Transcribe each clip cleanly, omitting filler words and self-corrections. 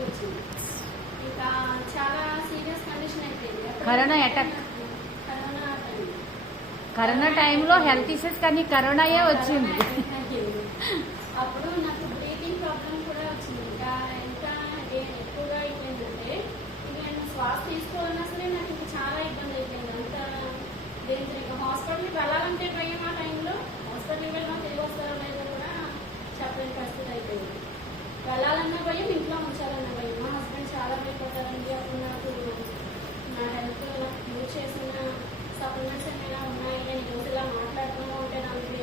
Issue వచ్చింది. ఇంకా చాలా సీరియస్ కండిషన్ అయిపోయింది. కరోనా అటాక్, కరోనా టైంలో హెల్త్ ఇష్యూస్ కానీ కరోనాయే వచ్చింది. అప్పుడు నాకు బ్రీతింగ్ ప్రాబ్లం కూడా వచ్చింది. ఇంకా ఇంకా ఎక్కువగా అయిపోయిందంటే ఇంక నేను శ్వాస తీసుకోవాలన్నా సరే నాకు ఇంకా చాలా ఇబ్బంది అయిపోయింది. అంత డేంజర్. హాస్పిటల్కి వెళ్ళాలంటే భయం. ఆ టైంలో హాస్పిటల్కి వెళ్ళినా తిరిగి వస్తారో లేదో కూడా చెప్పలేని పరిస్థితి అయిపోయింది. వెళ్ళాలన్నా భయం, ఇంట్లో ఉంచాలన్నా భయం. మా హస్బెండ్ చాలా భయపడతారండి. అప్పుడు నాకు నా హెల్త్ యూజ్ చేసిన సప్లిమెంట్స్ ఏమైనా ఉన్నాయి అని రోజు ఇలా మాట్లాడుతూ ఉంటే నాకు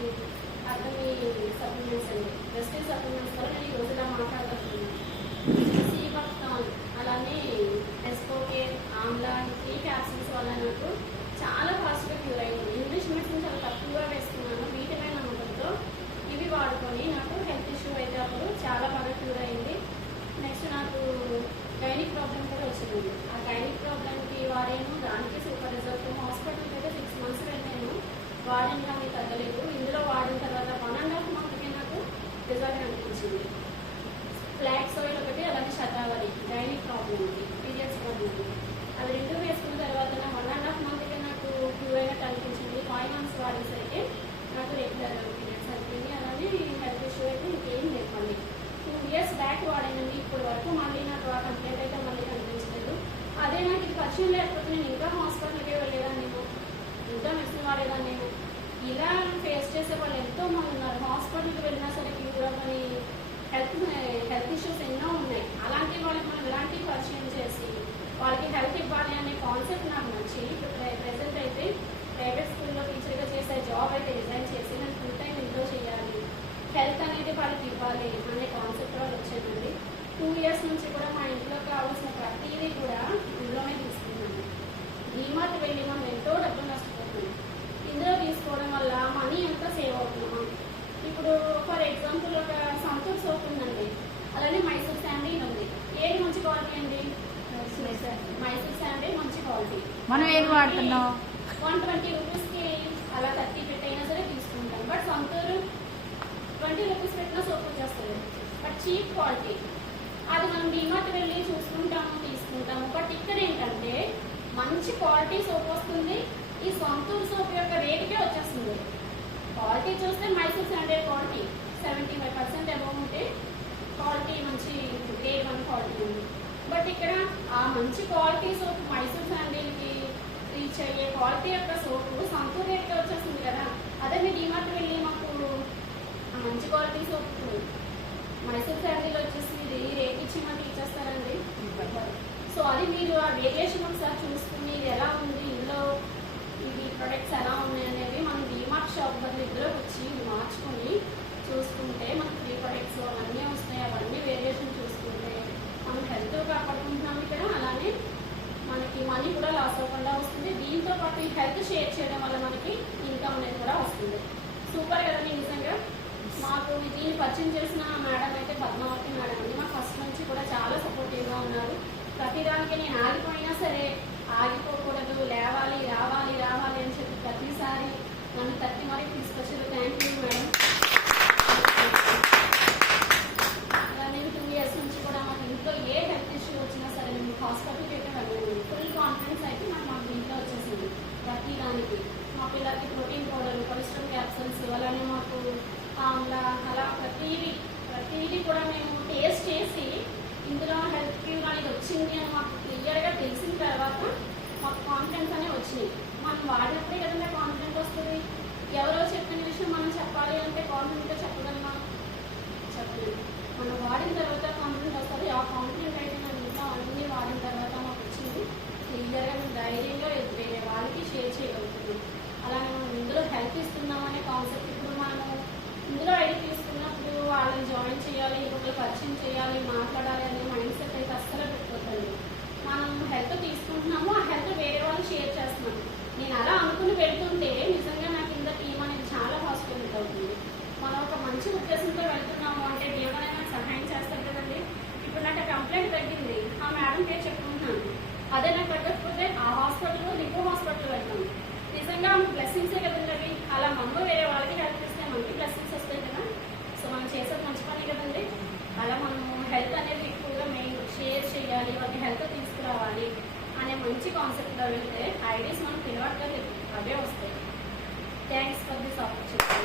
అర్థం ఈ సప్లిమెంట్స్ అండి. వెస్టిన్ సప్లిమెంట్స్ వల్ల నేను ఈ రోజు ఇలా మాట్లాడుతున్నాను. సీబక్టాన్ అలానే ఎస్కోకే ఆమ్లా ఈ క్యాప్సిల్స్ వల్ల నాకు చాలా ఫాస్ట్గా క్యూర్ అయింది. ఇంగ్లీష్ మెడిసిన్ చాలా తక్కువగా వేసుకున్నాను వీటిపై నమ్మకంతో. ఇవి వాడుకొని నాకు హెల్త్ ఇష్యూ అయితే అప్పుడు చాలా బాగా క్యూర్ అయింది. నెక్స్ట్ నాకు గైనిక్ ప్రాబ్లం కూడా వచ్చింది. ఆ గైనిక్ ప్రాబ్లంకి వాడాను, దానికి సూపర్ రిజల్ట్. హాస్పిటల్కి అయితే 6 months వెళ్ళాను, వాడాను కానీ తగ్గలేదు. ఇందులో వాడిన తర్వాత 1.5 monthకి నాకు రిజల్ట్ అనిపించింది. ఫ్లాక్స్ ఆయిల్ ఒకటి, అలాగే శతావరి గైనిక్ ప్రాబ్లంకి, పీరియడ్స్ ప్రాబ్లంకి, అది 2 వేసుకున్న తర్వాత నా 1.5 monthకి నాకు క్యూర్ అయినట్టు అనిపించింది. 5 months వాడేసరికి నాకు రెగ్యులర్ పీరియడ్స్ అయిపోయింది. అలానే హెల్త్ ఇష్యూ అయితే ఇంకేం లేదు. మళ్ళీ 2 years బ్యాక్ వాడానండి. ఇప్పటి వరకు మళ్ళీ నాకు ఆ కంప్లైంట్ అయితే మళ్ళీ కనిపించలేదు. అదే నాకు ఇది పరిచయం లేకపోతే నేను ఇంకా హాస్పిటల్కే వెళ్ళేదాన్ని, నేను ఇంకా మెడిసిన్ వాడేదాన్ని. నేను ఇలా ఫేస్ చేసే వాళ్ళు ఎంతో మంది ఉన్నారు. హాస్పిటల్కి వెళ్ళినా సరే క్యూర్ అవ్వని హెల్త్ ఇష్యూస్ ఎన్నో ఉన్నాయి. అలాంటి వాళ్ళకి మనం ఇలాంటి పరిచయం చేసి వాళ్ళకి హెల్త్ ఇవ్వాలి అనే కాన్సెప్ట్ నాకు నచ్చి ఇప్పుడు ప్రెసెంట్ అయితే ప్రైవేట్ స్కూల్లో టీచర్గా చేసే జాబ్ అయితే రిజైన్ చేసి నేను ఫుల్ టైం ఇంట్లో చేయాలి, హెల్త్ అనేది వాళ్ళకి ఇవ్వాలి అనే కాన్సెప్ట్ వాళ్ళు వచ్చేదండి. 2 years నుంచి కూడా మా ఇంట్లో కావాల్సిన ప్రతిదీ కూడా ఇందులోనే తీసుకున్నాను. డీమార్ట్ వెళ్ళి మనం ఎంతో డబ్బులు నష్టపోతున్నాం. ఇందులో తీసుకోవడం వల్ల మనీ ఎంత సేవ్ అవుతున్నామా. ఇప్పుడు ఫర్ ఎగ్జాంపుల్ ఒక సంతూర్ సోప్ ఉందండి, అలానే మైసూర్ శాండీ ఉంది. ఏది మంచి క్వాలిటీ అండి? మైసూర్ శాండీ మంచి క్వాలిటీ. మనం ఏది వాడుతున్నాం? 120 రూపీస్కి అలా 30 పెట్టైనా సరే తీసుకుంటాం. బట్ సంతూర్ 20 రూపీస్ పెట్టిన సోప్ వచ్చేస్తుంది, బట్ చీప్ క్వాలిటీ. అది మనం డీమార్ట్ వెళ్ళి చూసుకుంటాము, తీసుకుంటాము. బట్ ఇక్కడ ఏంటంటే మంచి క్వాలిటీ సోప్ వస్తుంది. ఈ సంతూర్ సోప్ యొక్క రేటుకే వచ్చేస్తుంది. క్వాలిటీ చూస్తే మైసూర్ శాండీ క్వాలిటీ 75% అబౌవ్ ఉంటే క్వాలిటీ మంచి గ్రేడ్ 1 క్వాలిటీ ఉంది. బట్ ఇక్కడ ఆ మంచి క్వాలిటీ సోప్ మైసూర్ శాండీకి రీచ్ అయ్యే క్వాలిటీ యొక్క సోపు సంతూర్ రేట్గా వచ్చేస్తుంది కదా. అదే మీ డీమార్ట్ వెళ్ళి మాకు మంచి క్వాలిటీ సోప్ మైసూర్ శాండీలో వచ్చేసి ఇది రేట్ ఇచ్చి మాకు ఇచ్చేస్తారండి. సో అది మీరు ఆ వేరియేషన్ ఒకసారి చూసుకుని ఇది ఎలా ఉంది, ఇందులో ఇవి ప్రొడక్ట్స్ ఎలా ఉన్నాయి అనేది మనం డీమార్ట్ షాప్ దగ్గర వచ్చి మార్చుకొని చూసుకుంటే మనకు 3 products అవన్నీ వస్తాయి. అవన్నీ వేరియేషన్ చూసుకుంటే మనం హెల్త్ కాపాడుకుంటున్నాం ఇక్కడ, అలానే మనకి మనీ కూడా లాస్ అవ్వకుండా వస్తుంది. దీంతో పాటు ఈ హెల్త్ షేర్ చేయడం వల్ల మనకి ఇన్కమ్ అనేది కూడా వస్తుంది. సూపర్ కదండి నిజంగా. మాకు దీన్ని పరిచయం చేసిన మేడం అయితే పద్మావతి మేడం అండి. మాకు ఫస్ట్ నుంచి కూడా చాలా సపోర్టివ్గా ఉన్నారు. ప్రతిదానికి నేను ఆగిపోయినా సరే ఆగిపోకూడదు, లేవాలి రావాలి రావాలి అని చెప్పి ప్రతిసారి నన్ను తట్టి మరీ తీసుకొచ్చారు. Thank you madam. అలానే 2 years నుంచి కూడా మాకు ఇంట్లో ఏ హెల్త్ ఇష్యూ వచ్చినా సరే మేము హాస్పిటల్కి అయితే వెళ్ళలేదు. ఫుల్ కాన్ఫిడెన్స్ అయితే మాకు ఇంట్లో వచ్చేసింది. ప్రతిదానికి మా పిల్లలకి ప్రోటీన్ పౌడర్, కొలెస్ట్రాల్ క్యాప్సూల్స్, అలానే మాకు ఆమ్లా, అలా ప్రతిదీ కూడా మేము టేస్ట్ చేసి ఇందులో హెల్త్ క్యూర్ అనేది వచ్చింది అని మాకు క్లియర్గా తెలిసిన తర్వాత మాకు కాన్ఫిడెన్స్ అనేవి వచ్చినాయి. మనం వాడినప్పుడే కదంటే కాన్ఫిడెంట్ వస్తుంది. ఎవరో చెప్పిన విషయం మనం చెప్పాలి అంటే కాన్ఫిడెంట్గా చెప్పగలమా? చెప్పలేదు. మనం వాడిన తర్వాత కాన్ఫిడెంట్ వస్తుంది. ఆ కాన్ఫిడెంట్ అయితే నేను ఇంట్లో అన్నీ వాడిన తర్వాత మాకు వచ్చింది. క్లియర్గా మేము ధైర్యంగా వేరే వాళ్ళకి షేర్ చేయగలుగుతున్నాం. అలానే మనం ఇందులో హెల్త్ ఇస్తున్నామనే కాన్సెప్ట్ ఇప్పుడు మనము ఇందులో ఐడి తీసుకున్నప్పుడు వాళ్ళని జాయిన్ చేయాలి, ఇంకొకరు పరిచయం చేయాలి, మాట్లాడాలి అనే మైండ్ సెట్ అయితే అస్సలు పెట్టుకోకండి. మనం హెల్త్ తీసుకుంటున్నాము, ఆ హెల్త్ వేరే వాళ్ళు షేర్ చేస్తున్నాము. నేను అలా అనుకుని వెళ్తుంటే నిజంగా నాకు కింద టీం అనేది చాలా పాజిటివ్ అవుతుంది. మనం ఒక మంచి ఉద్దేశంతో వెళ్తున్నాము అంటే దేవుడు అనేది నాకు సహాయం చేస్తారు కదండి. ఇప్పుడు నాకు కంప్లైంట్ తగ్గింది, ఆ మేడం పేరు చెప్పుకుంటున్నాను. అదే నాకు తగ్గకపోతే ఆ హాస్పిటల్లో లిపో హాస్పిటల్ వెళ్తాను. నిజంగా బ్లెస్సింగ్సే కదండి అవి. అలా మమ్మల్ని వేరే వాళ్ళకి హెల్ప్ చేస్తే మనకి బ్లెస్సింగ్స్ వస్తాయి కదా. సో మనం చేసేది మంచి పని కదండి. అలా మనము హెల్త్ అనేది ఎక్కువగా మెయిన్ షేర్ మంచి కాన్సెప్ట్ లో వెళ్తే ఐడియాస్ మనం పిలవట్లేదు, అవే వస్తాయి. Thanks for this opportunity.